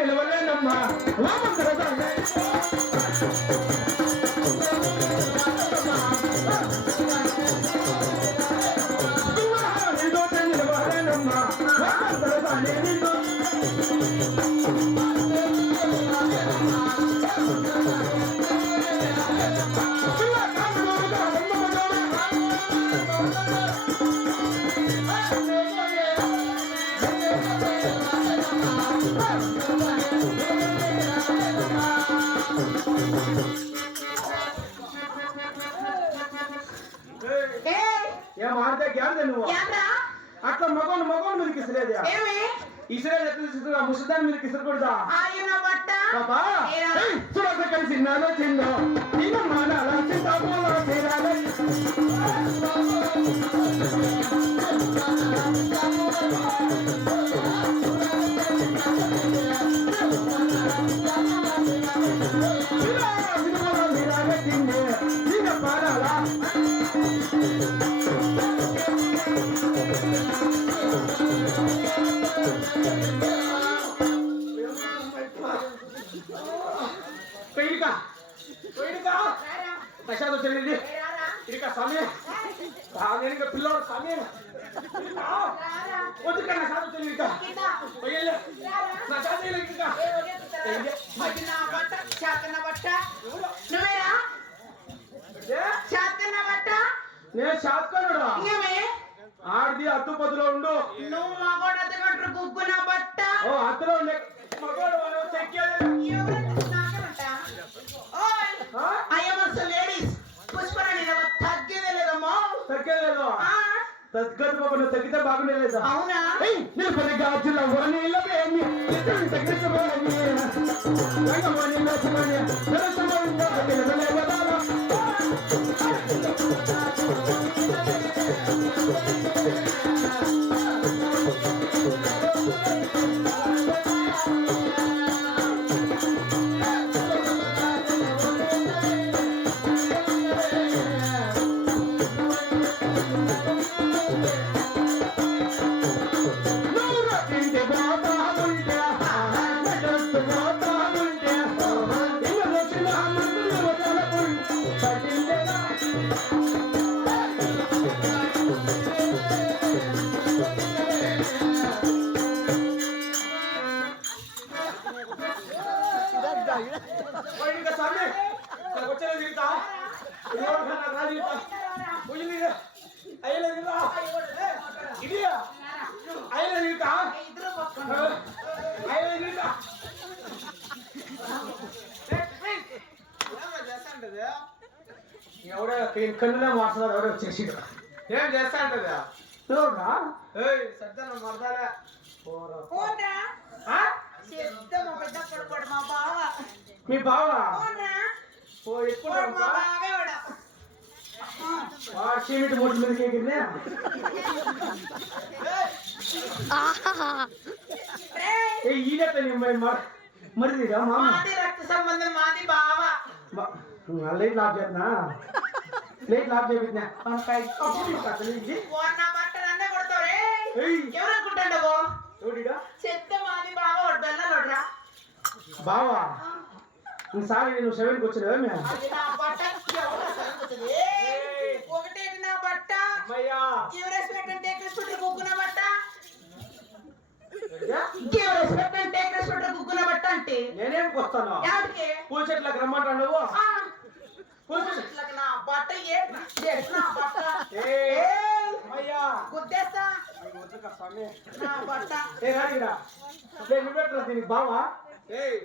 నిలవలేనమ్మా అట్లా మగోడు మీదకి ఇసిరేది ఇసిరేది ఎట్లా ముసదాన్ని మీదకి ఇసరకూడదా చూడక కలిసి నాలో తిందో నేను మానాలా చింతామోలా తీరాలి తిండి నేను పాడాలా ప్రసాద్ వచ్చింది ఇక సమయం నేను పిల్లవాడు సమయం వద్దు నా సాధు వచ్చింది ఇక నా సాధు నేను షాత్కనుడా ఆడిది అత్తు పదులో ఉండు నువ్వు మగోడు అతగట్టు కుక్కున బట్ట ఓ అత్తలో ఉండే మగోడు తగ్గలేదు తగ్గదు బాబు నువ్వు తగ్గితే బాగుండేలేదా అవునా నేను పది గాజుల ఎవడో కన్నులే మాట్లాడు ఎవడో వచ్చేసి ఏం చేస్తా అంటదా చూడరా సత్యాన మరదాలే మీ బావా చీమిటి మూడు మీదకి ఎగిరినా ఈయన మరి రక్త సంబంధం మాది బావా లైట్ లాప్ చేస్తున్నా లైట్ లాప్ చేపినా ఎవరనుకుంటాడవో చెత్త మాది బావా బెల్లలోడ్రా బావా సారి నువ్వు సెవెన్కి వచ్చినావే ఒకటే నా బట్ట రెస్పెక్ట్ అంటే కుక్కున బట్ట కుక్కున బట్ట అంటే నేనేం వస్తాను పూల చెట్లకు రమ్మంటాను నువ్వు నా బట్ట గుద్దేస్తా నా బట్ట దీనికి బావా